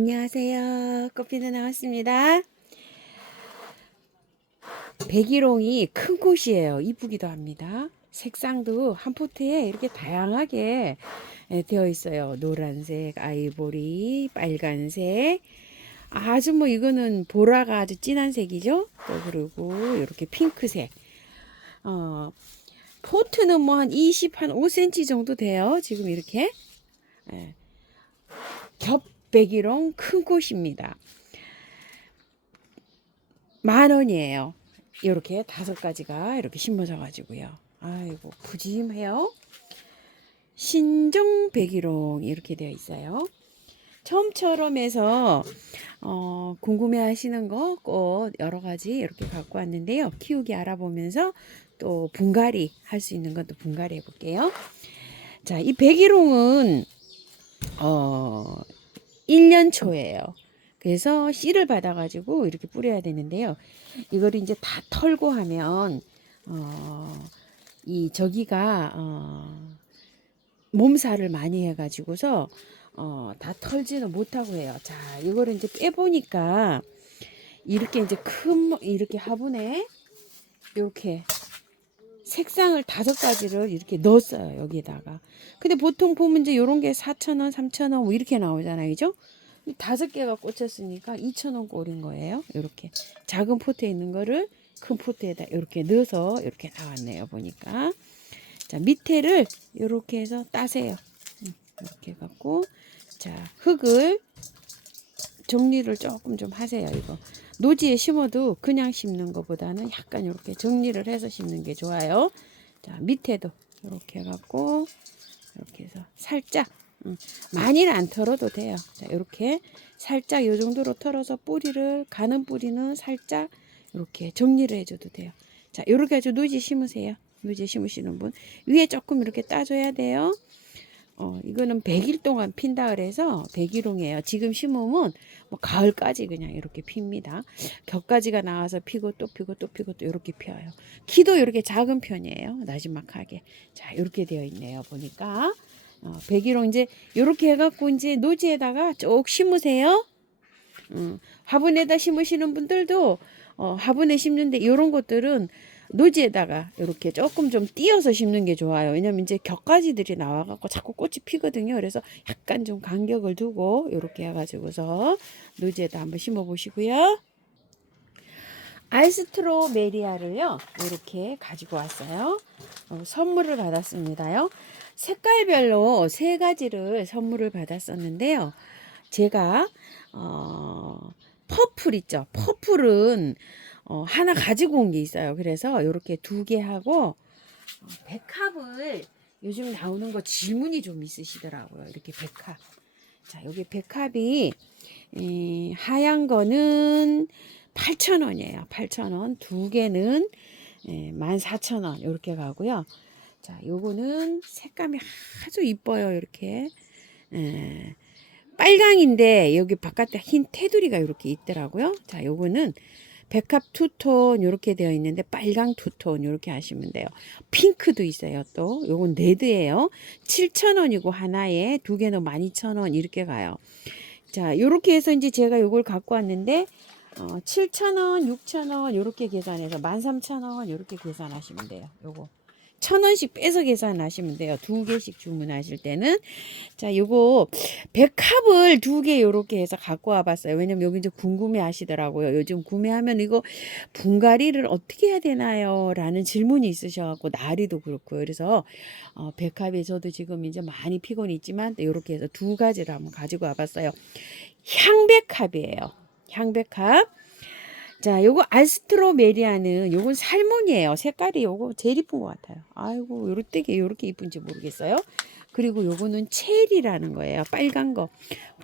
안녕하세요. 꽃피는 나왔습니다. 백일홍이 큰 꽃이에요. 이쁘기도 합니다. 색상도 한 포트에 이렇게 다양하게 되어 있어요. 노란색, 아이보리, 빨간색. 아주 뭐 이거는 보라가 아주 진한 색이죠. 또 그리고 이렇게 핑크색. 어, 포트는 뭐 한 20, 한 5cm 정도 돼요. 지금 이렇게. 예, 겹백일홍 큰 꽃입니다. 10,000원이에요. 이렇게 5가지가 이렇게 심어져 가지고요. 아이고 푸짐해요. 신종 백일홍 이렇게 되어 있어요. 처음처럼 해서 궁금해 하시는 거 꽃 여러 가지 이렇게 갖고 왔는데요. 키우기 알아보면서 또 분갈이 할 수 있는 것도 분갈이 해 볼게요. 자, 이 백일홍은 1년 초예요. 그래서 씨를 받아가지고 이렇게 뿌려야 되는데요. 이걸 이제 다 털고 하면 이 저기가 몸살을 많이 해가지고서 다 털지는 못하고 해요. 자, 이거를 이제 빼보니까 이렇게 이제 이렇게 화분에 이렇게 색상을 5가지를 이렇게 넣었어요. 여기에다가. 근데 보통 보면 이제 요런 게 4,000원, 3,000원 뭐 이렇게 나오잖아요. 그죠? 5개가 꽂혔으니까 2,000원 꼴인 거예요. 이렇게 작은 포트에 있는 거를 큰 포트에다 이렇게 넣어서 이렇게 나왔네요. 보니까. 자, 밑에를 이렇게 해서 따세요. 이렇게 해갖고 자, 흙을 정리를 조금 좀 하세요. 이거 노지에 심어도 그냥 심는 것보다는 약간 이렇게 정리를 해서 심는 게 좋아요. 자, 밑에도 이렇게 해갖고 이렇게 해서 살짝 많이는 안 털어도 돼요. 자, 이렇게 살짝 이 정도로 털어서 뿌리를 가는 뿌리는 살짝 이렇게 정리를 해줘도 돼요. 자, 이렇게 해서 노지 심으세요. 노지 심으시는 분 위에 조금 이렇게 따줘야 돼요. 이거는 100일 동안 핀다 그래서 백일홍이에요. 지금 심으면 뭐 가을까지 그냥 이렇게 핍니다. 겹가지가 나와서 피고 또 피고 또 피고 또 이렇게 펴요. 키도 이렇게 작은 편이에요. 나지막하게. 자, 이렇게 되어 있네요. 보니까 백일홍 이제 이렇게 해갖고 이제 노지에다가 쭉 심으세요. 화분에다 심으시는 분들도 화분에 심는데 이런 것들은 노지에다가 이렇게 조금 좀 띄어서 심는 게 좋아요. 왜냐면 이제 격가지들이 나와갖고 자꾸 꽃이 피거든요. 그래서 약간 좀 간격을 두고 이렇게 해가지고서 노지에다 한번 심어 보시고요. 알스트로메리아를요 이렇게 가지고 왔어요. 선물을 받았습니다요. 색깔별로 3가지를 선물을 받았었는데요. 제가 퍼플 있죠. 퍼플은 하나 가지고 온 게 있어요. 그래서 이렇게 2개 하고 백합을 요즘 나오는 거 질문이 좀 있으시더라고요. 이렇게 백합. 자, 여기 백합이 하얀 거는 8,000원이에요. 8,000원. 2개는 14,000원. 이렇게 가고요. 자, 요거는 색감이 아주 이뻐요. 이렇게. 빨강인데 여기 바깥에 흰 테두리가 이렇게 있더라고요. 자, 요거는 백합 투톤 이렇게 되어 있는데 빨강 투톤 이렇게 하시면 돼요. 핑크도 있어요. 또 요건 레드예요. 7,000원이고 하나에 2개는 12,000원 이렇게 가요. 자, 요렇게 해서 이제 제가 요걸 갖고 왔는데 7,000원, 6,000원 요렇게 계산해서 13,000원 요렇게 계산하시면 돼요. 요거 1,000원씩 빼서 계산하시면 돼요. 2개씩 주문하실 때는. 자, 요거 백합을 2개 요렇게 해서 갖고 와봤어요. 왜냐면 여기 이제 궁금해 하시더라고요. 요즘 구매하면 이거 분갈이를 어떻게 해야 되나요? 라는 질문이 있으셔갖고 나리도 그렇고요. 그래서 백합에 저도 지금 이제 많이 피곤이 있지만 요렇게 해서 2가지를 한번 가지고 와봤어요. 향백합이에요. 향백합. 자, 요거 알스트로메리아는 요건 살몬이에요. 색깔이 요거 제일 이쁜 것 같아요. 아이고, 요렇게 이쁜지 모르겠어요. 그리고 요거는 체리라는 거예요. 빨간 거.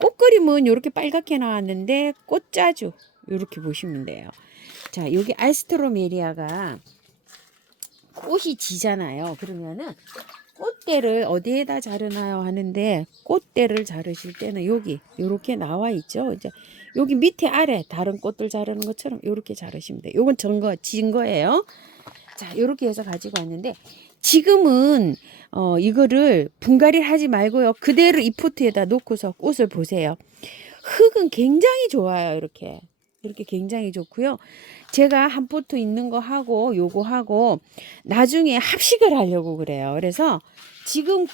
꽃그림은 요렇게 빨갛게 나왔는데 꽃자주 요렇게 보시면 돼요. 자, 여기 알스트로메리아가 꽃이 지잖아요. 그러면은 꽃대를 어디에다 자르나요 하는데 꽃대를 자르실 때는 여기 요렇게 나와 있죠. 이제 여기 밑에 아래 다른 꽃들 자르는 것처럼 요렇게 자르시면 돼요. 요건 진 거예요. 자, 요렇게 해서 가지고 왔는데 지금은 이거를 분갈이를 하지 말고요. 그대로 이 포트에다 놓고서 꽃을 보세요. 흙은 굉장히 좋아요. 이렇게 굉장히 좋고요. 제가 한 포트 있는 거 하고 요거 하고 나중에 합식을 하려고 그래요. 그래서 지금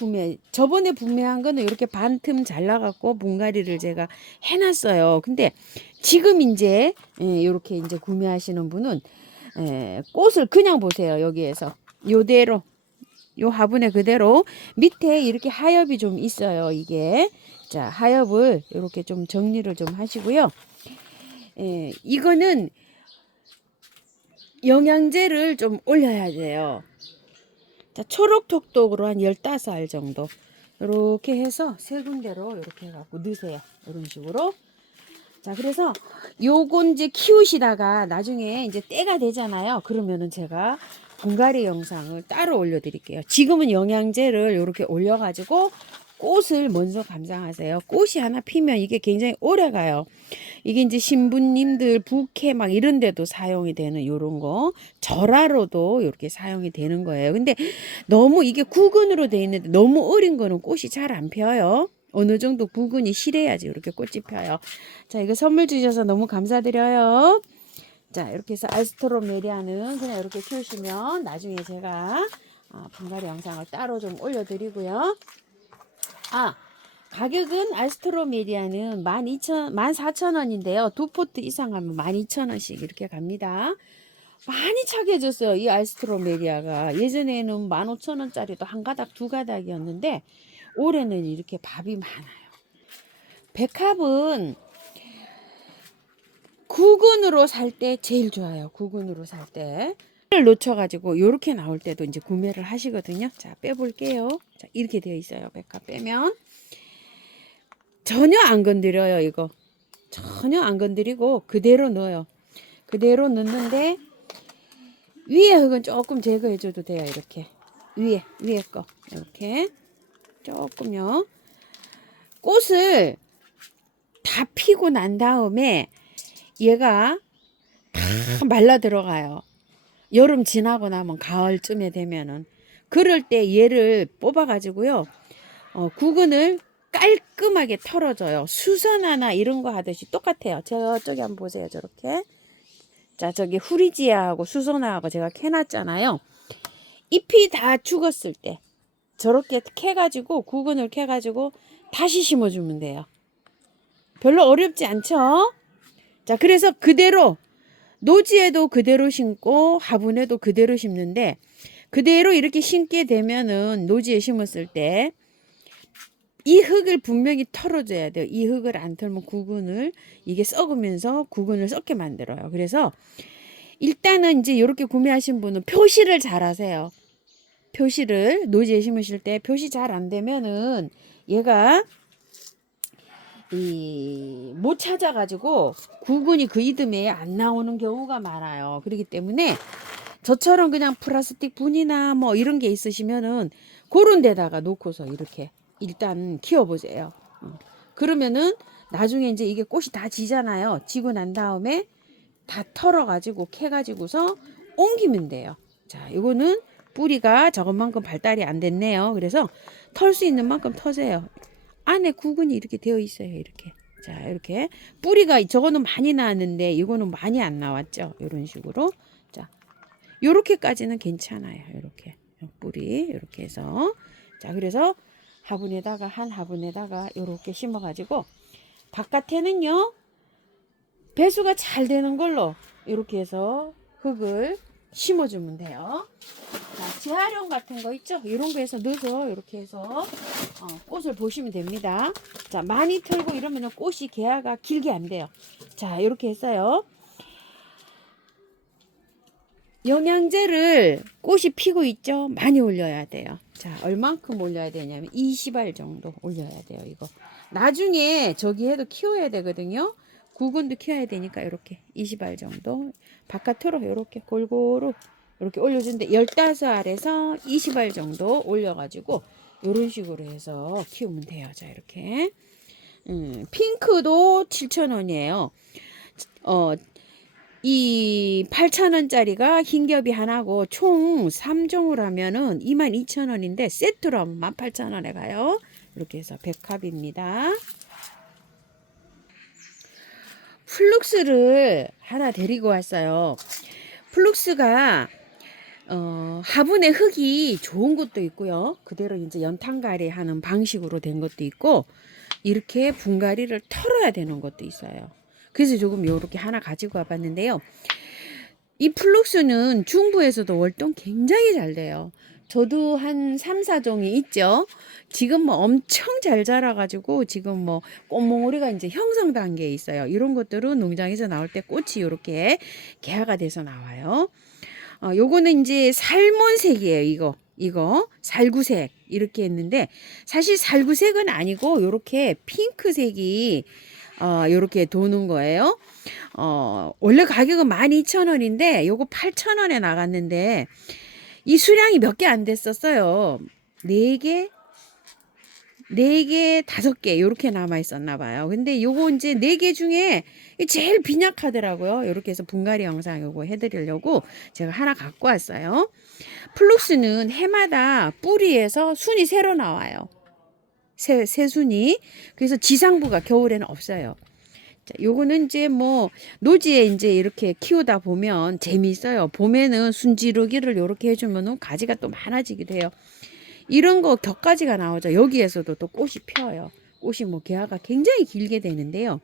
저번에 구매한 거는 이렇게 반틈 잘라갖고 분갈이를 제가 해놨어요. 근데 지금 이제 이렇게 이제 구매하시는 분은 꽃을 그냥 보세요. 여기에서 요대로 요 화분에 그대로 밑에 이렇게 하엽이 좀 있어요. 이게 자 하엽을 이렇게 좀 정리를 좀 하시고요. 이거는 영양제를 좀 올려야 돼요. 자, 초록톡독으로 한 15알 정도. 이렇게 해서 세 군데로 이렇게 해갖고 넣으세요. 이런 식으로. 자, 그래서 요건 이제 키우시다가 나중에 이제 때가 되잖아요. 그러면은 제가 분갈이 영상을 따로 올려드릴게요. 지금은 영양제를 이렇게 올려가지고 꽃을 먼저 감상하세요. 꽃이 하나 피면 이게 굉장히 오래 가요. 이게 이제 신부님들 부케 막 이런 데도 사용이 되는 요런 거 절화로도 이렇게 사용이 되는 거예요. 근데 너무 이게 구근으로 돼 있는데 너무 어린 거는 꽃이 잘 안 펴요. 어느 정도 구근이 실해야지 이렇게 꽃이 펴요. 자, 이거 선물 주셔서 너무 감사드려요. 자, 이렇게 해서 알스트로메리아는 그냥 이렇게 키우시면 나중에 제가 분갈이 영상을 따로 좀 올려드리고요. 가격은 알스트로메리아는 14,000원인데요. 두 포트 이상 하면 12,000원씩 이렇게 갑니다. 많이 착해졌어요. 이 알스트로메리아가. 예전에는 15,000원짜리도 한 가닥 두 가닥이었는데 올해는 이렇게 밥이 많아요. 백합은 구근으로 살 때 제일 좋아요. 구근으로 살 때. 를 놓쳐가지고 이렇게 나올 때도 이제 구매를 하시거든요. 자, 빼볼게요. 자, 이렇게 되어 있어요. 백합 빼면. 전혀 안 건드려요. 이거 전혀 안 건드리고 그대로 넣어요. 그대로 넣는데 위에 흙은 조금 제거해 줘도 돼요. 이렇게 위에 거 이렇게 조금요. 꽃을 다 피고 난 다음에 얘가 다 말라 들어가요. 여름 지나고 나면 가을쯤에 되면은 그럴 때 얘를 뽑아 가지고요. 구근을 깔끔하게 털어줘요. 수선화나 이런 거 하듯이 똑같아요. 저쪽에 한번 보세요. 저렇게. 자, 저기 후리지아하고 수선화하고 제가 캐놨잖아요. 잎이 다 죽었을 때 저렇게 캐가지고 구근을 캐가지고 다시 심어주면 돼요. 별로 어렵지 않죠? 자, 그래서 그대로 노지에도 그대로 심고 화분에도 그대로 심는데 그대로 이렇게 심게 되면은 노지에 심었을 때 이 흙을 분명히 털어줘야 돼요. 이 흙을 안 털면 구근을 이게 썩으면서 구근을 썩게 만들어요. 그래서 일단은 이제 이렇게 구매하신 분은 표시를 잘 하세요. 표시를 노지에 심으실 때 표시 잘 안 되면은 얘가 못 찾아가지고 구근이 그 이듬해에 안 나오는 경우가 많아요. 그렇기 때문에 저처럼 그냥 플라스틱 분이나 뭐 이런 게 있으시면은 그런 데다가 놓고서 이렇게 일단 키워보세요. 그러면은 나중에 이제 이게 꽃이 다 지잖아요. 지고 난 다음에 다 털어가지고 캐가지고서 옮기면 돼요. 자, 이거는 뿌리가 저것만큼 발달이 안 됐네요. 그래서 털 수 있는 만큼 터세요. 안에 구근이 이렇게 되어 있어요. 이렇게. 자, 이렇게 뿌리가 저거는 많이 나왔는데 이거는 많이 안 나왔죠. 이런 식으로. 자, 요렇게까지는 괜찮아요. 이렇게 뿌리 이렇게 해서 자, 그래서 한 화분에다가 이렇게 심어가지고 바깥에는요 배수가 잘 되는 걸로 이렇게 해서 흙을 심어주면 돼요. 자, 재활용 같은 거 있죠? 이런 거에서 넣어서 이렇게 해서 꽃을 보시면 됩니다. 자, 많이 털고 이러면 꽃이 개화가 길게 안 돼요. 자, 이렇게 했어요. 영양제를 꽃이 피고 있죠? 많이 올려야 돼요. 자, 얼만큼 올려야 되냐면 20알 정도 올려야 돼요. 이거 나중에 저기 해도 키워야 되거든요. 구근도 키워야 되니까 이렇게 20알 정도 바깥으로 이렇게 골고루 이렇게 올려주는데 15알에서 20알 정도 올려가지고 이런 식으로 해서 키우면 돼요. 자, 이렇게 핑크도 7,000원이에요. 이 8,000원짜리가 흰겹이 하나고 총 3종을 하면은 22,000원인데 세트로 하면 18,000원에 가요. 이렇게 해서 백합입니다. 플룩스를 하나 데리고 왔어요. 플룩스가 화분에 흙이 좋은 것도 있고요. 그대로 이제 연탄가리 하는 방식으로 된 것도 있고, 이렇게 분갈이를 털어야 되는 것도 있어요. 그래서 조금 요렇게 하나 가지고 와봤는데요. 이 플룩스는 중부에서도 월동 굉장히 잘 돼요. 저도 한 3, 4종이 있죠. 지금 뭐 엄청 잘 자라가지고 지금 뭐 꽃몽오리가 이제 형성 단계에 있어요. 이런 것들은 농장에서 나올 때 꽃이 이렇게 개화가 돼서 나와요. 요거는 이제 살몬색이에요. 이거 살구색 이렇게 했는데, 사실 살구색은 아니고 요렇게 핑크색이 요렇게 도는 거예요. 원래 가격은 12,000원인데 요거 8,000원에 나갔는데 이 수량이 몇 개 안 됐었어요. 4개, 4개, 5개 요렇게 남아 있었나 봐요. 근데 요거 이제 4개 중에 제일 빈약하더라고요. 요렇게 해서 분갈이 영상 요거 해드리려고 제가 하나 갖고 왔어요. 플룩스는 해마다 뿌리에서 순이 새로 나와요. 새 순이. 그래서 지상부가 겨울에는 없어요. 자, 요거는 이제 뭐 노지에 이제 이렇게 키우다 보면 재미있어요. 봄에는 순지르기를 요렇게 해주면은 가지가 또 많아지기도 해요. 이런 거 격가지가 나오죠. 여기에서도 또 꽃이 펴요. 꽃이 뭐 개화가 굉장히 길게 되는데요.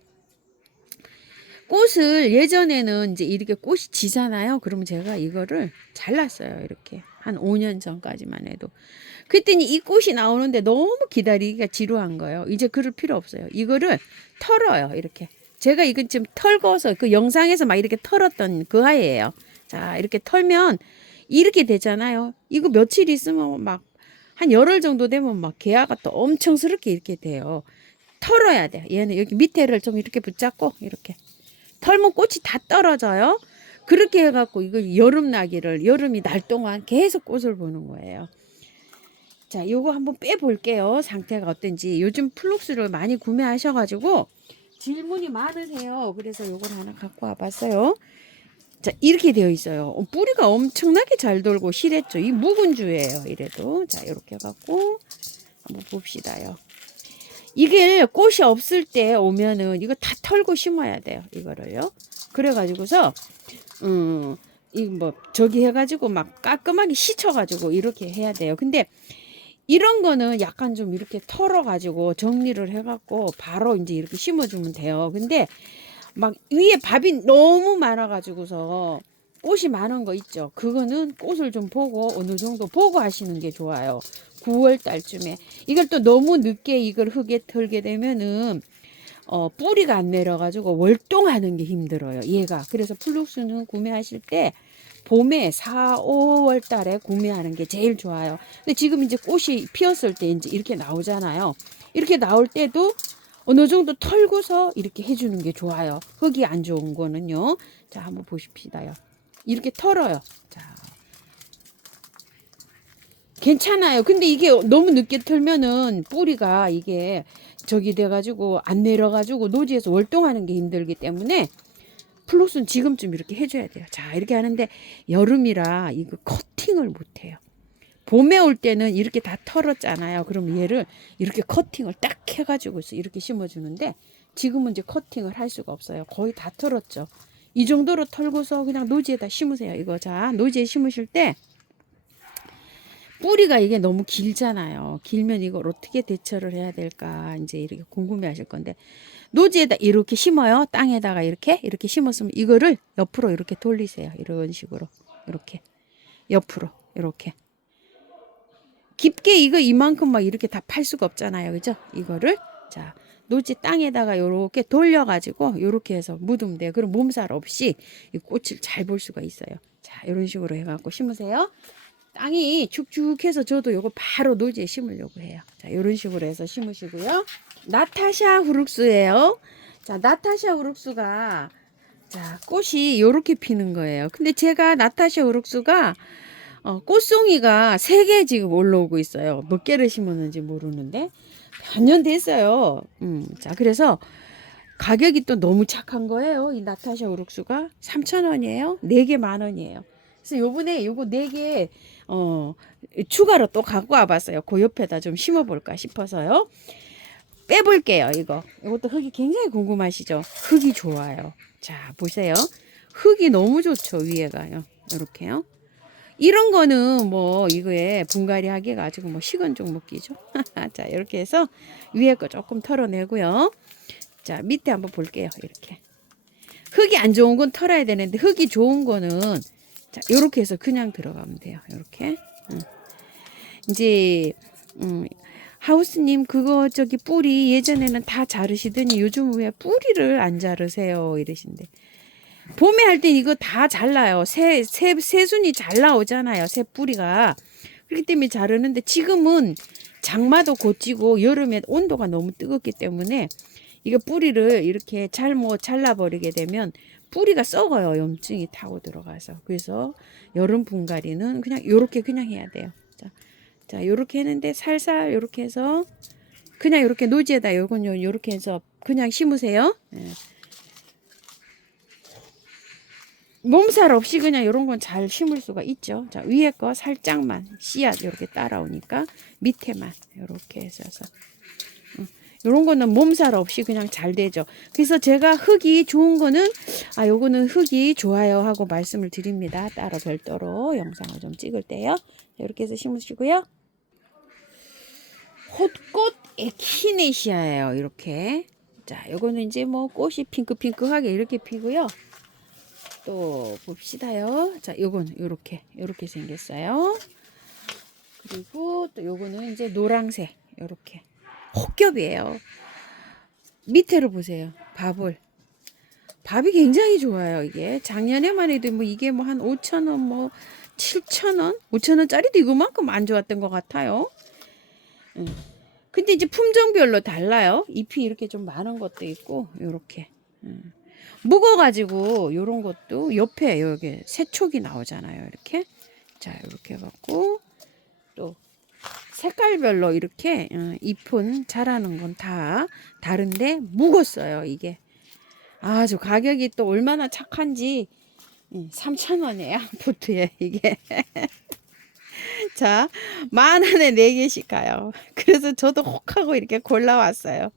꽃을 예전에는 이제 이렇게 꽃이 지잖아요. 그러면 제가 이거를 잘랐어요. 이렇게 한 5년 전까지만 해도. 그랬더니 이 꽃이 나오는데 너무 기다리기가 지루한 거예요. 이제 그럴 필요 없어요. 이거를 털어요. 이렇게. 제가 이건 지금 털고서 그 영상에서 막 이렇게 털었던 그 아이예요. 자, 이렇게 털면 이렇게 되잖아요. 이거 며칠 있으면 막 한 열흘 정도 되면 막 개화가 또 엄청스럽게 이렇게 돼요. 털어야 돼요. 얘는 여기 밑에를 좀 이렇게 붙잡고 이렇게 털면 꽃이 다 떨어져요. 그렇게 해갖고 이거 여름이 날 동안 계속 꽃을 보는 거예요. 자, 요거 한번 빼볼게요. 상태가 어떤지. 요즘 플룩스를 많이 구매하셔가지고 질문이 많으세요. 그래서 요걸 하나 갖고 와봤어요. 자, 이렇게 되어 있어요. 뿌리가 엄청나게 잘 돌고 실했죠. 이 묵은주예요. 이래도. 자, 이렇게 해갖고 한번 봅시다요. 이게 꽃이 없을 때 오면은 이거 다 털고 심어야 돼요. 이거를요. 그래가지고서 이 뭐 저기 해가지고 막 깔끔하게 씻어가지고 이렇게 해야 돼요. 근데 이런 거는 약간 좀 이렇게 털어가지고 정리를 해갖고 바로 이제 이렇게 심어주면 돼요. 근데 막 위에 밥이 너무 많아가지고서 꽃이 많은 거 있죠. 그거는 꽃을 좀 보고 어느 정도 보고 하시는 게 좋아요. 9월 달쯤에. 이걸 또 너무 늦게 이걸 흙에 털게 되면은 뿌리가 안 내려가지고 월동하는 게 힘들어요. 얘가. 그래서 플룩스는 구매하실 때 봄에 4, 5월 달에 구매하는 게 제일 좋아요. 근데 지금 이제 꽃이 피었을 때 이제 이렇게 나오잖아요. 이렇게 나올 때도 어느 정도 털고서 이렇게 해주는 게 좋아요. 흙이 안 좋은 거는요. 자, 한번 보십시다요. 이렇게 털어요. 자, 괜찮아요. 근데 이게 너무 늦게 털면은 뿌리가 이게 저기 돼가지고 안 내려가지고 노지에서 월동하는 게 힘들기 때문에 플룩스는 지금쯤 이렇게 해줘야 돼요. 자, 이렇게 하는데 여름이라 이거 커팅을 못해요. 봄에 올 때는 이렇게 다 털었잖아요. 그럼 얘를 이렇게 커팅을 딱 해가지고 이렇게 심어주는데 지금은 이제 커팅을 할 수가 없어요. 거의 다 털었죠. 이 정도로 털고서 그냥 노지에다 심으세요. 이거 자, 노지에 심으실 때 뿌리가 이게 너무 길잖아요. 길면 이걸 어떻게 대처를 해야 될까 이제 이렇게 궁금해 하실 건데 노지에다 이렇게 심어요. 땅에다가 이렇게 심었으면 이거를 옆으로 이렇게 돌리세요. 이런 식으로 이렇게 옆으로 이렇게 깊게 이거 이만큼 막 이렇게 다 팔 수가 없잖아요. 그죠? 이거를 자 노지 땅에다가 이렇게 돌려가지고 이렇게 해서 묻으면 돼요. 그럼 몸살 없이 이 꽃을 잘 볼 수가 있어요. 자 이런 식으로 해갖고 심으세요. 땅이 축축해서 저도 요거 바로 노지에 심으려고 해요. 자 이런 식으로 해서 심으시고요. 나타샤 후룩스예요. 자 나타샤 후룩스가 자 꽃이 요렇게 피는 거예요. 근데 제가 나타샤 후룩스가 꽃송이가 3개 지금 올라오고 있어요. 몇 개를 심었는지 모르는데 몇 년 됐어요. 자 그래서 가격이 또 너무 착한 거예요. 이 나타샤 우룩수가 3,000원이에요. 4개 10,000원이에요. 그래서 요번에 요거 4개 추가로 또 갖고 와봤어요. 그 옆에다 좀 심어볼까 싶어서요. 빼볼게요. 이것도 흙이 굉장히 궁금하시죠? 흙이 좋아요. 자, 보세요. 흙이 너무 좋죠. 위에가요. 이렇게요. 이런 거는 뭐 이거에 분갈이 하기가 가지고 뭐 식은 죽 먹기죠. 자, 이렇게 해서 위에 거 조금 털어내고요. 자, 밑에 한번 볼게요. 이렇게. 흙이 안 좋은 건 털어야 되는데 흙이 좋은 거는 자, 요렇게 해서 그냥 들어가면 돼요. 요렇게. 이제 하우스님 그거 저기 뿌리 예전에는 다 자르시더니 요즘 왜 뿌리를 안 자르세요 이러신데 봄에 할 땐 이거 다 잘라요. 새순이 잘 나오잖아요. 새 뿌리가. 그렇기 때문에 자르는데 지금은 장마도 고치고 여름에 온도가 너무 뜨겁기 때문에 이거 뿌리를 이렇게 잘못 잘라버리게 되면 뿌리가 썩어요. 염증이 타고 들어가서. 그래서 여름 분갈이는 그냥 요렇게 그냥 해야 돼요. 자, 요렇게 했는데 살살 요렇게 해서 그냥 요렇게 노지에다 요렇게 해서 그냥 심으세요. 예. 몸살 없이 그냥 이런 건 잘 심을 수가 있죠. 자, 위에 거 살짝만 씨앗 이렇게 따라오니까 밑에만 이렇게 해서 이런 거는 몸살 없이 그냥 잘 되죠. 그래서 제가 흙이 좋은 거는 요거는 흙이 좋아요 하고 말씀을 드립니다. 따로 별도로 영상을 좀 찍을 때요. 이렇게 해서 심으시고요. 헛꽃 에키네시아예요. 이렇게. 자, 요거는 이제 뭐 꽃이 핑크핑크하게 이렇게 피고요. 또 봅시다요. 자, 요건 요렇게 생겼어요. 그리고 또 요거는 이제 노랑색 요렇게 혹겹이에요. 밑에를 보세요. 밥이 굉장히 좋아요. 이게 작년에만 해도 뭐 이게 뭐 한 5,000원 뭐 7,000원 5,000원짜리도 이거만큼 안 좋았던 것 같아요. 근데 이제 품종별로 달라요. 잎이 이렇게 좀 많은 것도 있고 요렇게 묵어가지고 요런 것도 옆에 여기 새촉이 나오잖아요. 이렇게 자 이렇게 해갖고 또 색깔별로 이렇게 잎은 자라는 건 다 다른데 묵었어요. 이게 아주 가격이 또 얼마나 착한지 3,000원이에요. 한 포트에 이게 자 10,000원에 4개씩 가요. 그래서 저도 혹하고 이렇게 골라왔어요.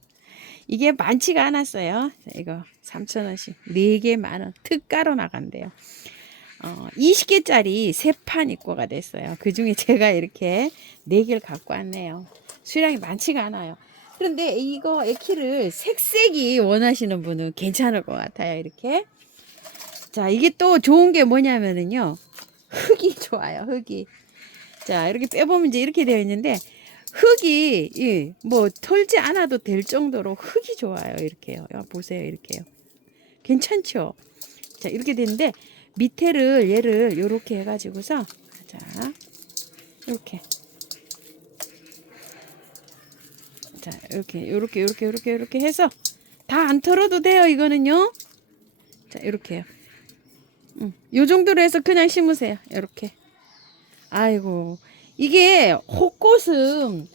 이게 많지가 않았어요. 이거 3,000원씩 4개 10,000원 특가로 나간대요. 20개짜리 3판 입고가 됐어요. 그 중에 제가 이렇게 4개를 갖고 왔네요. 수량이 많지가 않아요. 그런데 이거 에키를 색색이 원하시는 분은 괜찮을 것 같아요. 이렇게. 자, 이게 또 좋은 게 뭐냐면은요. 흙이 좋아요. 흙이. 자, 이렇게 빼보면 이제 이렇게 되어 있는데 흙이 뭐 털지 않아도 될 정도로 흙이 좋아요. 이렇게요. 보세요. 이렇게요. 괜찮죠? 자, 이렇게 되는데 밑에를 얘를 요렇게 해가지고서 자, 이렇게 자, 요렇게 해서 다 안 털어도 돼요. 이거는요. 자, 이렇게요. 요 정도로 해서 그냥 심으세요. 이렇게. 아이고, 이게 호꽃은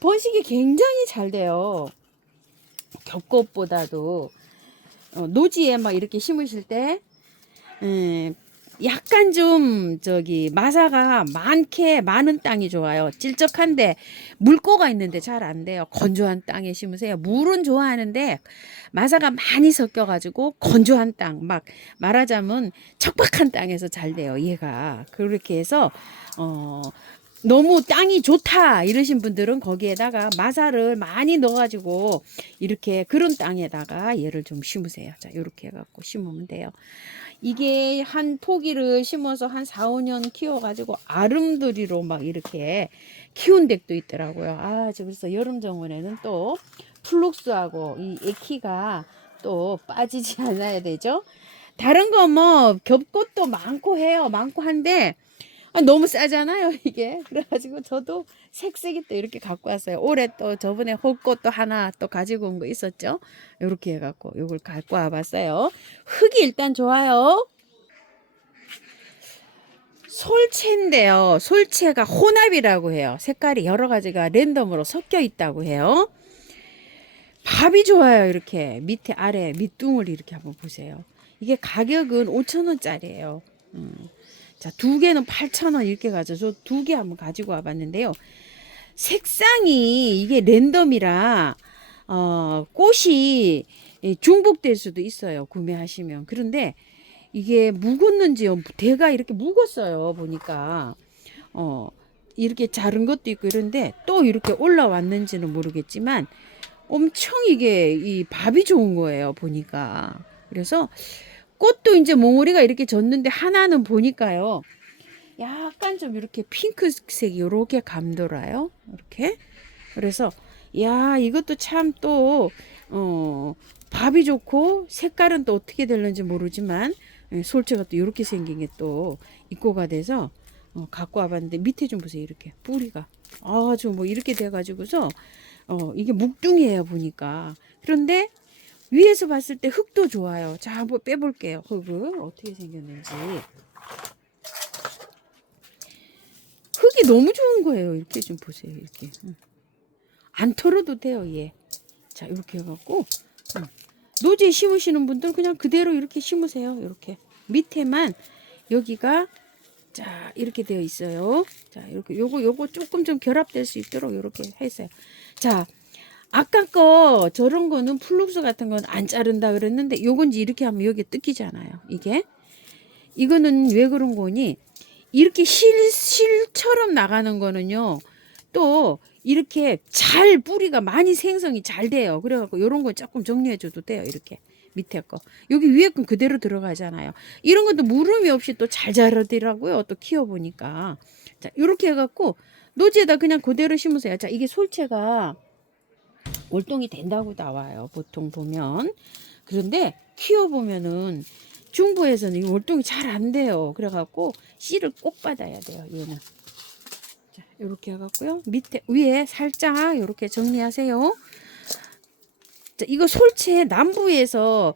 번식이 굉장히 잘 돼요. 겹꽃보다도 노지에 막 이렇게 심으실 때 약간 좀 저기 마사가 많은 땅이 좋아요. 찔적한데 물고가 있는데 잘 안 돼요. 건조한 땅에 심으세요. 물은 좋아하는데 마사가 많이 섞여가지고 건조한 땅, 막 말하자면 척박한 땅에서 잘 돼요. 얘가 그렇게 해서 너무 땅이 좋다 이러신 분들은 거기에다가 마사를 많이 넣어가지고 이렇게 그런 땅에다가 얘를 좀 심으세요. 자, 이렇게 해갖고 심으면 돼요. 이게 한 포기를 심어서 한 4, 5년 키워가지고 아름드리로 막 이렇게 키운 덱도 있더라고요. 그래서 여름 정원에는 또 플룩스하고 이 에키가 또 빠지지 않아야 되죠. 다른 거 뭐 겹꽃도 많고 해요. 많고 한데 너무 싸잖아요, 이게. 그래가지고 저도 색색이 또 이렇게 갖고 왔어요. 올해 또 저번에 홀꽃도 하나 또 가지고 온 거 있었죠. 이렇게 해갖고 이걸 갖고 와봤어요. 흙이 일단 좋아요. 솔채인데요. 솔채가 혼합이라고 해요. 색깔이 여러 가지가 랜덤으로 섞여 있다고 해요. 밥이 좋아요. 이렇게 밑에 아래 밑둥을 이렇게 한번 보세요. 이게 가격은 5,000원짜리예요. 자, 2개는 8,000원 이렇게 가죠. 저 2개 한번 가지고 와봤는데요. 색상이 이게 랜덤이라 꽃이 중복될 수도 있어요. 구매하시면. 그런데 이게 묵었는지요. 대가 이렇게 묵었어요. 보니까. 이렇게 자른 것도 있고 이런데 또 이렇게 올라왔는지는 모르겠지만 엄청 이게 이 밥이 좋은 거예요. 보니까. 그래서 꽃도 이제 몽우리가 이렇게 졌는데 하나는 보니까요. 약간 좀 이렇게 핑크색이 이렇게 감돌아요. 이렇게. 그래서 야, 이것도 참 또 밥이 좋고 색깔은 또 어떻게 될는지 모르지만 솔체가 또 이렇게 생긴 게 또 입고가 돼서 갖고 와봤는데 밑에 좀 보세요. 이렇게 뿌리가 아주 뭐 이렇게 돼가지고서 이게 묵둥이에요. 보니까. 그런데 위에서 봤을 때 흙도 좋아요. 자, 한번 빼볼게요. 흙을 어떻게 생겼는지. 흙이 너무 좋은 거예요. 이렇게 좀 보세요. 이렇게 안 털어도 돼요. 얘. 자, 이렇게 해갖고 노지에 심으시는 분들 그냥 그대로 이렇게 심으세요. 이렇게 밑에만 여기가 자 이렇게 되어 있어요. 자 이렇게 요거 조금 좀 결합될 수 있도록 이렇게 했어요. 자 아까 거 저런 거는 플룩스 같은 건 안 자른다 그랬는데 요건 이제 이렇게 하면 여기 뜯기잖아요. 이거는 왜 그런 거니? 이렇게 실처럼 나가는 거는요. 또 이렇게 잘 뿌리가 많이 생성이 잘 돼요. 그래갖고 요런 거 조금 정리해줘도 돼요. 이렇게 밑에 거. 여기 위에 건 그대로 들어가잖아요. 이런 것도 물음이 없이 또 잘 자라더라고요. 또 키워보니까. 자, 요렇게 해갖고 노지에다 그냥 그대로 심으세요. 자, 이게 솔체가 월동이 된다고 나와요. 보통 보면. 그런데 키워보면은 중부에서는 이 월동이 잘 안 돼요. 그래갖고 씨를 꼭 받아야 돼요. 얘는. 자, 요렇게 해갖고요. 밑에, 위에 살짝 요렇게 정리하세요. 자, 이거 솔체 남부에서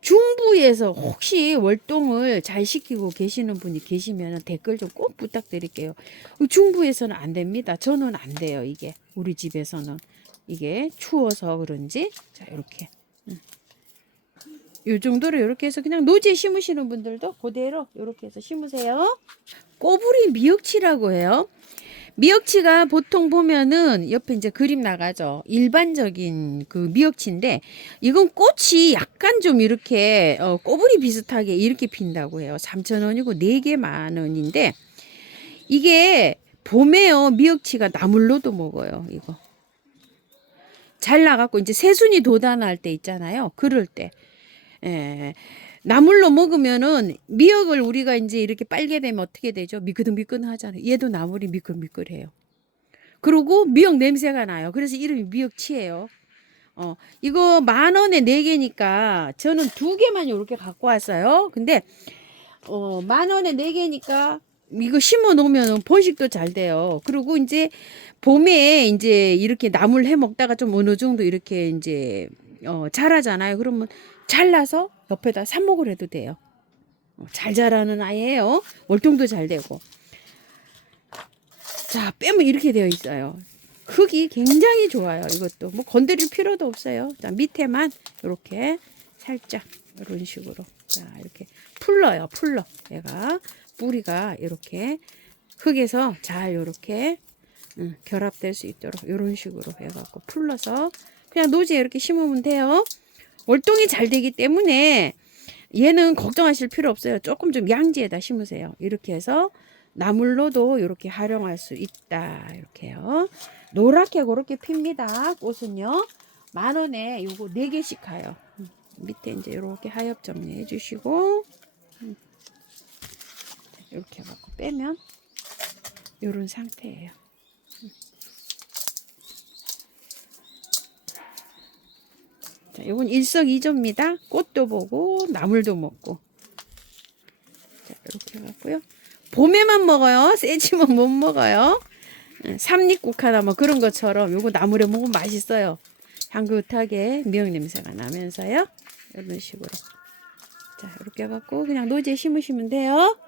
중부에서 혹시 월동을 잘 시키고 계시는 분이 계시면 댓글 좀 꼭 부탁드릴게요. 중부에서는 안 됩니다. 저는 안 돼요. 이게 우리 집에서는 이게 추워서 그런지 자 이렇게 요 정도로 이렇게 해서 그냥 노지에 심으시는 분들도 그대로 이렇게 해서 심으세요. 꼬부리 미역치라고 해요. 미역치가 보통 보면은 옆에 이제 그림 나가죠. 일반적인 그 미역치인데 이건 꽃이 약간 좀 이렇게 꼬부리 비슷하게 이렇게 핀다고 해요. 3,000원이고 4개 10,000원인데 이게 봄에요. 미역치가 나물로도 먹어요. 이거 잘 나갖고 이제 새순이 돋아날 때 있잖아요. 그럴 때 나물로 먹으면은 미역을 우리가 이제 이렇게 빨게 되면 어떻게 되죠? 미끌미끌하잖아요. 얘도 나물이 미끌미끌해요. 그리고 미역 냄새가 나요. 그래서 이름이 미역치예요. 이거 10,000원에 4개니까 저는 2개만 이렇게 갖고 왔어요. 근데 10,000원에 4개니까 이거 심어 놓으면 번식도 잘 돼요. 그리고 이제 봄에 이제 이렇게 나물 해 먹다가 좀 어느 정도 이렇게 이제 자라잖아요. 그러면 잘라서 옆에다 삽목을 해도 돼요. 잘 자라는 아이예요. 월동도 잘 되고. 자, 빼면 이렇게 되어 있어요. 흙이 굉장히 좋아요. 이것도 뭐 건드릴 필요도 없어요. 자, 밑에만 이렇게 살짝 이런 식으로 자 이렇게 풀러요. 풀러 얘가 뿌리가 이렇게 흙에서 잘 이렇게 결합될 수 있도록 이런 식으로 해갖고 풀러서 그냥 노지에 이렇게 심으면 돼요. 월동이 잘 되기 때문에 얘는 걱정하실 필요 없어요. 조금 좀 양지에다 심으세요. 이렇게 해서 나물로도 이렇게 활용할 수 있다. 이렇게요. 노랗게 그렇게 핍니다. 꽃은요. 10,000원에 요거 4개씩 가요. 밑에 이제 이렇게 하엽 정리해 주시고 이렇게 해갖고 빼면 요런 상태예요. 자, 요건 일석이조입니다. 꽃도 보고 나물도 먹고. 자, 이렇게 해갖고요. 봄에만 먹어요. 세지면 못 먹어요. 삼립국화나 뭐 그런 것처럼 요거 나물에 먹으면 맛있어요. 향긋하게 미역 냄새가 나면서요. 이런 식으로. 자, 이렇게 해갖고 그냥 노지에 심으시면 돼요.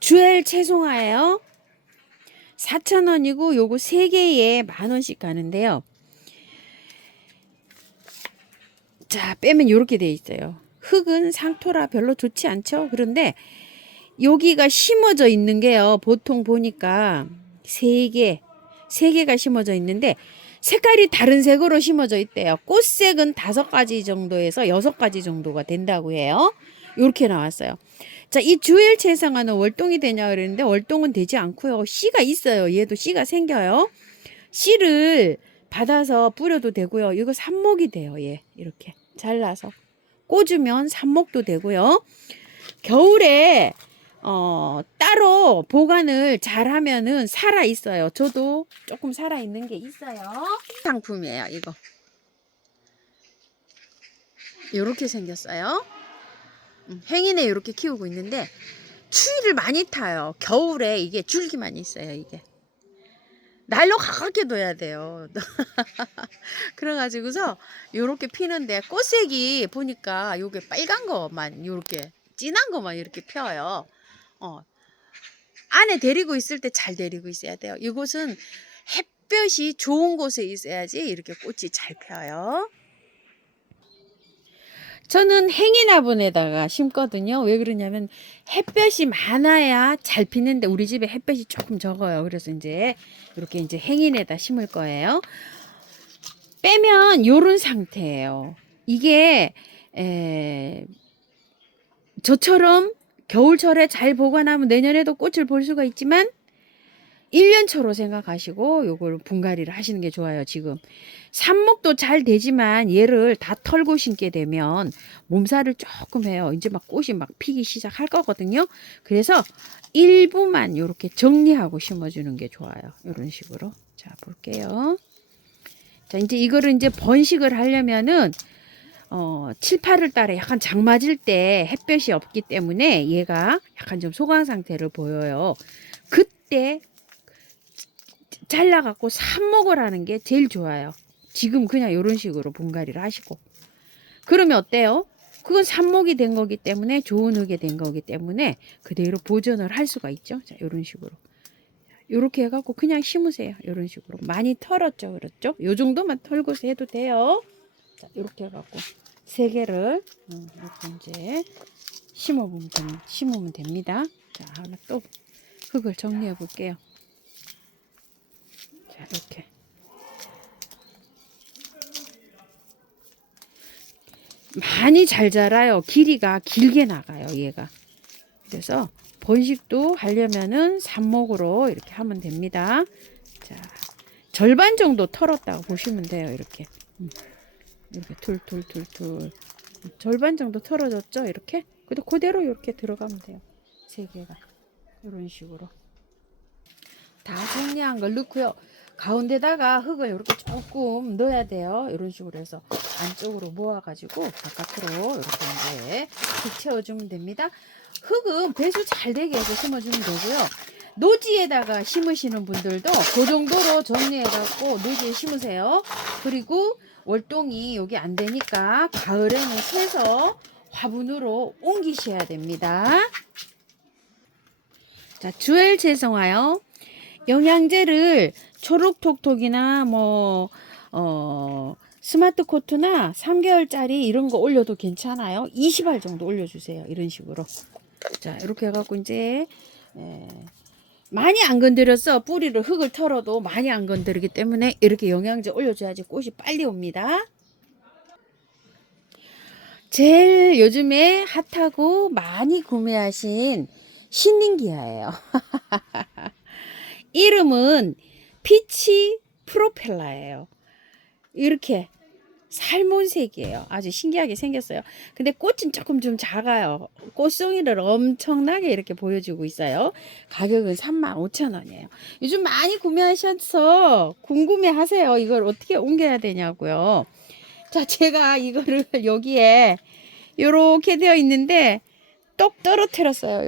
주엘 채송화예요. 4,000원이고 요거 3개에 10,000원씩 가는데요. 자, 빼면 이렇게 돼 있어요. 흙은 상토라 별로 좋지 않죠. 그런데 여기가 심어져 있는 게요. 보통 보니까 3개가 심어져 있는데 색깔이 다른 색으로 심어져 있대요. 꽃색은 5가지 정도에서 6가지 정도가 된다고 해요. 이렇게 나왔어요. 자, 이 주일채성화는 월동이 되냐 그랬는데 월동은 되지 않고요. 씨가 있어요. 얘도 씨가 생겨요. 씨를 받아서 뿌려도 되고요. 이거 삽목이 돼요. 얘 이렇게 잘라서 꽂으면 삽목도 되고요. 겨울에 따로 보관을 잘 하면은 살아 있어요. 저도 조금 살아 있는 게 있어요. 상품이에요, 이거. 요렇게 생겼어요. 행인에 이렇게 키우고 있는데 추위를 많이 타요. 겨울에 이게 줄기만 있어요, 이게. 날로 가깝게 둬야 돼요. 그래가지고서 요렇게 피는데 꽃색이 보니까 요게 빨간 거만 요렇게 진한 거만 이렇게 펴요. 안에 데리고 있을 때 잘 데리고 있어야 돼요. 이곳은 햇볕이 좋은 곳에 있어야지 이렇게 꽃이 잘 펴요. 저는 행인화분에다가 심거든요. 왜 그러냐면 햇볕이 많아야 잘 피는데 우리 집에 햇볕이 조금 적어요. 그래서 이제 이렇게 이제 행인에다 심을 거예요. 빼면 요런 상태예요. 이게 저처럼 겨울철에 잘 보관하면 내년에도 꽃을 볼 수가 있지만 1년초로 생각하시고 요걸 분갈이를 하시는 게 좋아요. 지금 삽목도 잘 되지만 얘를 다 털고 심게 되면 몸살을 조금 해요. 이제 막 꽃이 막 피기 시작할 거거든요. 그래서 일부만 요렇게 정리하고 심어주는 게 좋아요. 이런 식으로. 자, 볼게요. 자, 이제 이거를 이제 번식을 하려면은 7, 8월 달에 약간 장 맞을 때 햇볕이 없기 때문에 얘가 약간 좀 소강 상태를 보여요. 그때 잘라갖고 삽목을 하는 게 제일 좋아요. 지금 그냥 이런 식으로 분갈이를 하시고. 그러면 어때요? 그건 삽목이 된 거기 때문에 좋은 흙이 된 거기 때문에 그대로 보존을 할 수가 있죠. 자, 이런 식으로. 이렇게 해갖고 그냥 심으세요. 이런 식으로. 많이 털었죠. 그렇죠? 요 정도만 털고 해도 돼요. 자, 이렇게 해갖고 3개를 이렇게 이제 심으면 됩니다. 자, 하나 또 흙을 정리해 볼게요. 자, 이렇게. 많이 잘 자라요. 길이가 길게 나가요, 얘가. 그래서 번식도 하려면은 삽목으로 이렇게 하면 됩니다. 자, 절반 정도 털었다고 보시면 돼요. 이렇게. 이렇게 툴툴툴툴. 절반 정도 털어졌죠? 이렇게. 근데 그대로 이렇게 들어가면 돼요. 3개가. 이런 식으로. 다 정리한 걸 넣고요. 가운데다가 흙을 이렇게 조금 넣어야 돼요. 이런 식으로 해서 안쪽으로 모아가지고 바깥으로 이렇게 이제 흙 채워주면 됩니다. 흙은 배수 잘 되게 해서 심어주면 되고요. 노지에다가 심으시는 분들도 그 정도로 정리해갖고 노지에 심으세요. 그리고 월동이 여기 안 되니까 가을에는 새서 화분으로 옮기셔야 됩니다. 자, 주엘 채성화요. 영양제를 초록톡톡이나 스마트 코트나 3개월짜리 이런 거 올려도 괜찮아요. 20알 정도 올려주세요. 이런 식으로. 자, 이렇게 해갖고 이제 많이 안 건드렸어. 뿌리를 흙을 털어도 많이 안 건드리기 때문에 이렇게 영양제 올려줘야지 꽃이 빨리 옵니다. 제일 요즘에 핫하고 많이 구매하신 신nin기아예요. 이름은 피치 프로펠라예요. 이렇게 살몬색이에요. 아주 신기하게 생겼어요. 근데 꽃은 조금 좀 작아요. 꽃송이를 엄청나게 이렇게 보여주고 있어요. 가격은 35,000원이에요. 요즘 많이 구매하셔서 궁금해 하세요. 이걸 어떻게 옮겨야 되냐고요. 자, 제가 이거를 여기에 요렇게 되어 있는데 똑 떨어뜨렸어요.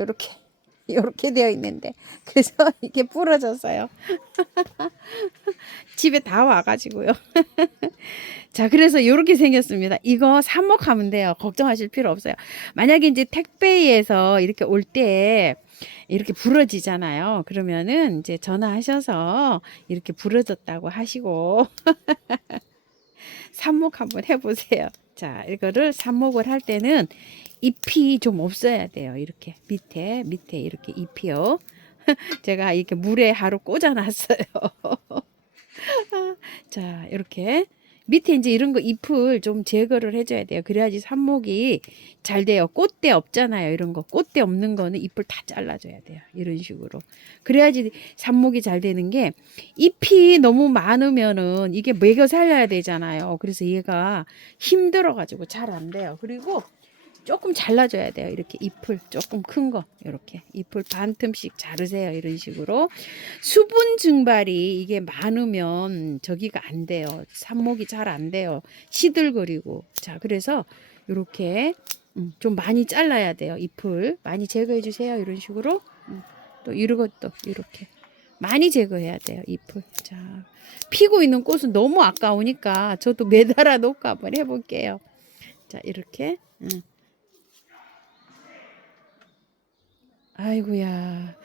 요렇게 되어 있는데 그래서 이게 부러졌어요. 집에 다 와가지고요. 자, 그래서 이렇게 생겼습니다. 이거 삽목하면 돼요. 걱정하실 필요 없어요. 만약에 이제 택배에서 이렇게 올 때 이렇게 부러지잖아요. 그러면은 이제 전화하셔서 이렇게 부러졌다고 하시고 삽목 한번 해보세요. 자, 이거를 삽목을 할 때는 잎이 좀 없어야 돼요. 이렇게 밑에 이렇게 잎이요. 제가 이렇게 물에 하루 꽂아 놨어요. 자, 이렇게 밑에 이제 이런 거 잎을 좀 제거를 해줘야 돼요. 그래야지 삽목이 잘 돼요. 꽃대 없잖아요. 이런 거. 꽃대 없는 거는 잎을 다 잘라줘야 돼요. 이런 식으로. 그래야지 삽목이 잘 되는 게 잎이 너무 많으면은 이게 먹여 살려야 되잖아요. 그래서 얘가 힘들어가지고 잘 안 돼요. 그리고 조금 잘라줘야 돼요. 이렇게 잎을 조금 큰 거 이렇게 잎을 반 틈씩 자르세요. 이런 식으로 수분 증발이 이게 많으면 저기가 안 돼요. 삽목이 잘 안 돼요. 시들거리고. 자, 그래서 이렇게 좀 많이 잘라야 돼요. 잎을 많이 제거해 주세요. 이런 식으로 또 이것도 이렇게 많이 제거해야 돼요. 잎을. 자, 피고 있는 꽃은 너무 아까우니까 저도 매달아 놓고 한번 해볼게요. 자, 이렇게. 아이고야.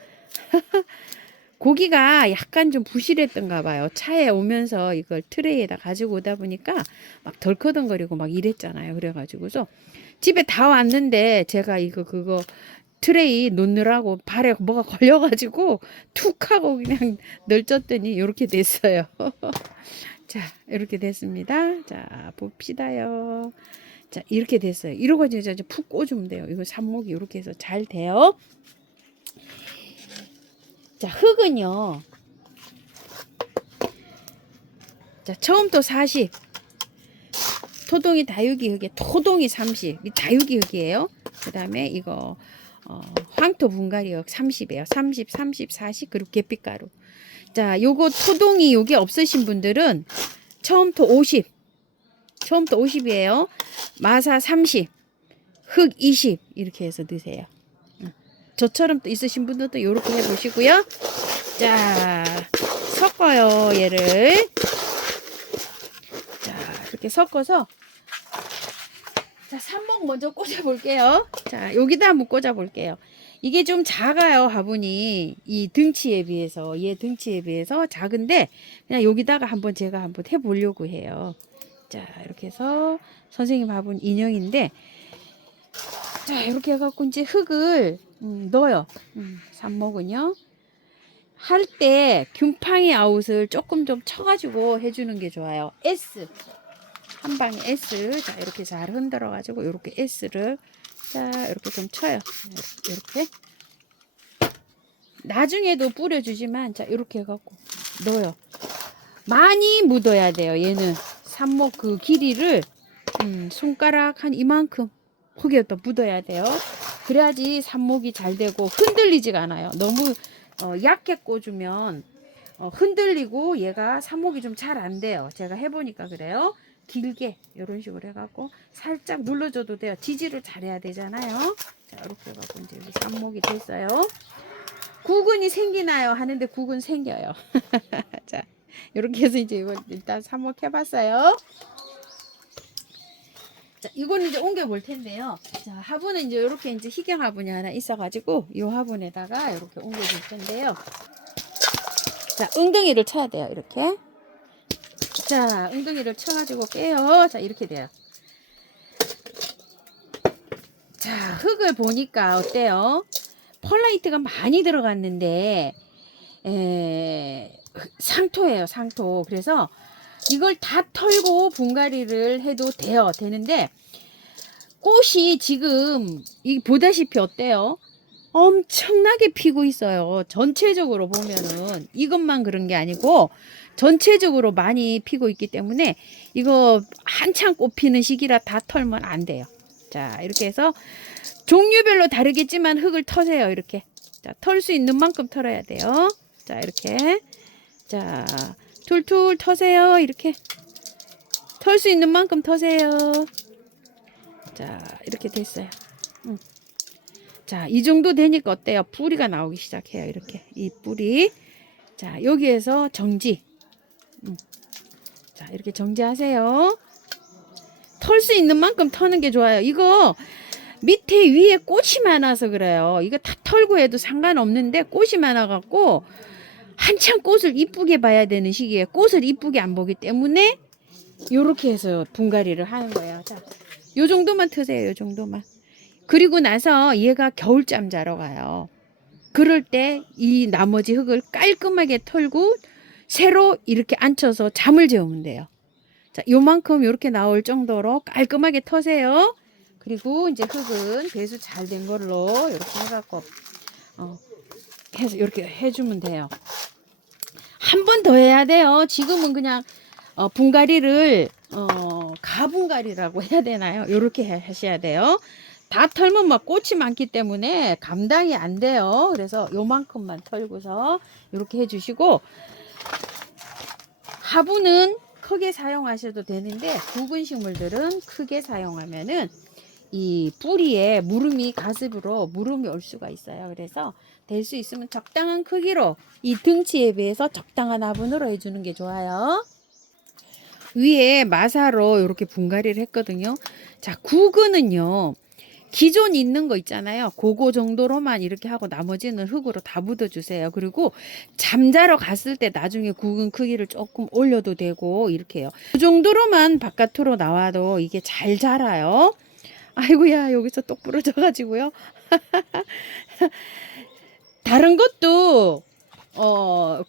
고기가 약간 좀 부실했던가 봐요. 차에 오면서 이걸 트레이에다 가지고 오다 보니까 막 덜커덩거리고 막 이랬잖아요. 그래가지고서 집에 다 왔는데 제가 이거 그거 트레이 놓느라고 발에 뭐가 걸려가지고 툭 하고 그냥 널쪘더니 이렇게 됐어요. 자, 이렇게 됐습니다. 자, 봅시다요. 자, 이렇게 됐어요. 이러고 이제 푹 꽂으면 돼요. 이거 삽목이 이렇게 해서 잘 돼요. 자, 흙은요. 자, 처음부터 40. 토동이 다육이 흙에 토동이 30. 이 다육이 흙이에요. 그 다음에 이거 황토 분갈이 흙 30이에요. 30, 30, 40 그리고 계피가루. 자, 요거 토동이 요게 없으신 분들은 처음부터 50. 처음부터 50이에요. 마사 30. 흙 20. 이렇게 해서 넣으세요. 저처럼 또 있으신 분들도 이렇게 해보시고요. 자, 섞어요, 얘를. 자, 이렇게 섞어서. 자, 삽목 먼저 꽂아볼게요. 자, 여기다 한번 꽂아볼게요. 이게 좀 작아요, 화분이. 이 등치에 비해서, 얘 등치에 비해서 작은데, 그냥 여기다가 한번 제가 한번 해보려고 해요. 자, 이렇게 해서 선생님 화분 인형인데, 자, 이렇게 해갖고 이제 흙을 넣어요. 삽목은요. 할 때 균팡이 아웃을 조금 좀 쳐가지고 해주는 게 좋아요. S. 한 방에 S. 자, 이렇게 잘 흔들어가지고, 이렇게 S를, 자, 이렇게 좀 쳐요. 이렇게. 나중에도 뿌려주지만, 자, 이렇게 해갖고 넣어요. 많이 묻어야 돼요, 얘는. 삽목 그 길이를, 손가락 한 이만큼. 거기에다 묻어야 돼요. 그래야지 삽목이 잘 되고 흔들리지가 않아요. 너무 얇게 꽂으면 흔들리고 얘가 삽목이 좀 잘 안 돼요. 제가 해보니까 그래요. 길게 이런 식으로 해갖고 살짝 눌러줘도 돼요. 지지를 잘해야 되잖아요. 자, 이렇게 해갖고 이제 여기 삽목이 됐어요. 구근이 생기나요? 하는데 구근 생겨요. 자, 이렇게 해서 이제 이거 일단 삽목 해봤어요. 자, 이거는 이제 옮겨 볼 텐데요. 자, 화분은 이제 이렇게 이제 희경 화분이 하나 있어가지고 이 화분에다가 이렇게 옮겨 줄 텐데요. 자, 엉덩이를 쳐야 돼요. 이렇게. 자, 엉덩이를 쳐가지고 빼요. 자, 이렇게 돼요. 자, 흙을 보니까 어때요? 펄라이트가 많이 들어갔는데 상토예요. 상토. 그래서 이걸 다 털고 분갈이를 해도 돼요. 되는데 꽃이 지금 이 보다시피 어때요? 엄청나게 피고 있어요. 전체적으로 보면은 이것만 그런 게 아니고 전체적으로 많이 피고 있기 때문에 이거 한창 꽃 피는 시기라 다 털면 안 돼요. 자, 이렇게 해서 종류별로 다르겠지만 흙을 터세요. 이렇게. 자, 털 수 있는 만큼 털어야 돼요. 자, 이렇게. 자, 툴툴 터세요. 이렇게. 털 수 있는 만큼 터세요. 자, 이렇게 됐어요. 자, 이 정도 되니까 어때요? 뿌리가 나오기 시작해요. 이렇게. 이 뿌리. 자, 여기에서 정지. 자, 이렇게 정지하세요. 털 수 있는 만큼 터는 게 좋아요. 이거 밑에 위에 꽃이 많아서 그래요. 이거 다 털고 해도 상관없는데 꽃이 많아갖고 한참 꽃을 이쁘게 봐야 되는 시기에 꽃을 이쁘게 안 보기 때문에 요렇게 해서 분갈이를 하는 거예요. 자, 요 정도만 트세요. 요 정도만. 그리고 나서 얘가 겨울잠 자러 가요. 그럴 때 이 나머지 흙을 깔끔하게 털고 새로 이렇게 앉혀서 잠을 재우면 돼요. 자, 요만큼 이렇게 나올 정도로 깔끔하게 터세요. 그리고 이제 흙은 배수 잘 된 걸로 이렇게 해갖고 해서 이렇게 해주면 돼요. 한 번 더 해야 돼요. 지금은 그냥 분갈이를 가분갈이라고 해야 되나요? 이렇게 하셔야 돼요. 다 털면 막 꽃이 많기 때문에 감당이 안 돼요. 그래서 요만큼만 털고서 이렇게 해주시고, 화분은 크게 사용하셔도 되는데 굵은 식물들은 크게 사용하면은 이 뿌리에 무름이 가습으로 무름이 올 수가 있어요. 그래서 될 수 있으면 적당한 크기로 이 등치에 비해서 적당한 화분으로 해주는 게 좋아요. 위에 마사로 이렇게 분갈이를 했거든요. 자, 구근은요, 기존 있는 거 있잖아요. 그거 정도로만 이렇게 하고 나머지는 흙으로 다 묻어주세요. 그리고 잠자러 갔을 때 나중에 구근 크기를 조금 올려도 되고 이렇게 해요. 그 정도로만 바깥으로 나와도 이게 잘 자라요. 아이고야, 여기서 똑 부러져가지고요. 다른 것도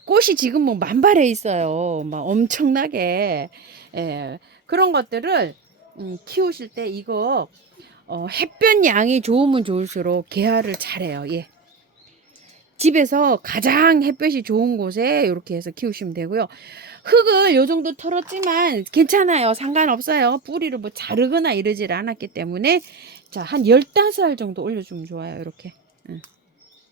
꽃이 지금 뭐 만발해 있어요. 막 엄청나게. 예, 그런 것들을 키우실 때 이거 햇볕 양이 좋으면 좋을수록 개화를 잘해요. 예. 집에서 가장 햇볕이 좋은 곳에 이렇게 해서 키우시면 되고요. 흙을 요 정도 털었지만 괜찮아요. 상관없어요. 뿌리를 뭐 자르거나 이러질 않았기 때문에. 자, 한 15알 정도 올려주면 좋아요. 이렇게.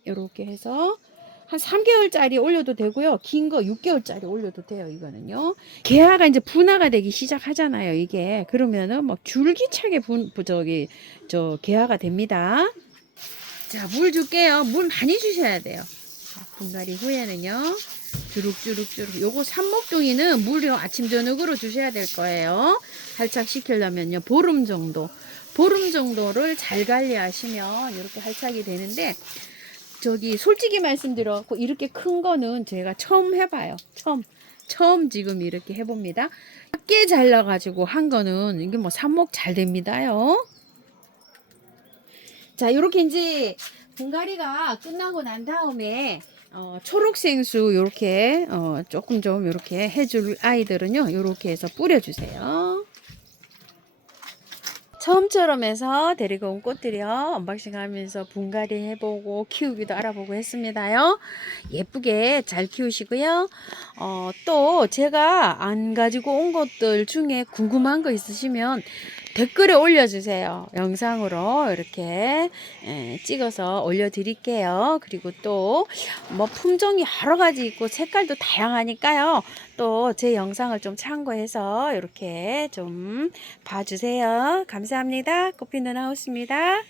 이렇게 해서 한 3개월짜리 올려도 되고요. 긴 거 6개월짜리 올려도 돼요. 이거는요. 개화가 이제 분화가 되기 시작하잖아요. 이게. 그러면은 막 줄기차게 개화가 됩니다. 자, 물 줄게요. 물 많이 주셔야 돼요. 자, 분갈이 후에는요. 주룩주룩주룩. 요거 삼목동이는 물을 아침 저녁으로 주셔야 될 거예요. 활착시키려면요. 보름 정도를 잘 관리하시면 이렇게 활착이 되는데, 솔직히 말씀드려갖고 이렇게 큰 거는 제가 처음 해봐요. 처음 지금 이렇게 해봅니다. 작게 잘라가지고 한 거는 이게 뭐 삽목 잘 됩니다요. 자, 요렇게 이제 분갈이가 끝나고 난 다음에 초록생수 요렇게 조금 좀 요렇게 해줄 아이들은요, 요렇게 해서 뿌려주세요. 처음처럼 해서 데리고 온 꽃들이요, 언박싱 하면서 분갈이 해보고 키우기도 알아보고 했습니다요. 예쁘게 잘 키우시고요. 또 제가 안 가지고 온 것들 중에 궁금한 거 있으시면 댓글에 올려주세요. 영상으로 이렇게 찍어서 올려드릴게요. 그리고 또 뭐 품종이 여러 가지 있고 색깔도 다양하니까요. 또 제 영상을 좀 참고해서 이렇게 좀 봐주세요. 감사합니다. 꽃피 누나 하우스입니다.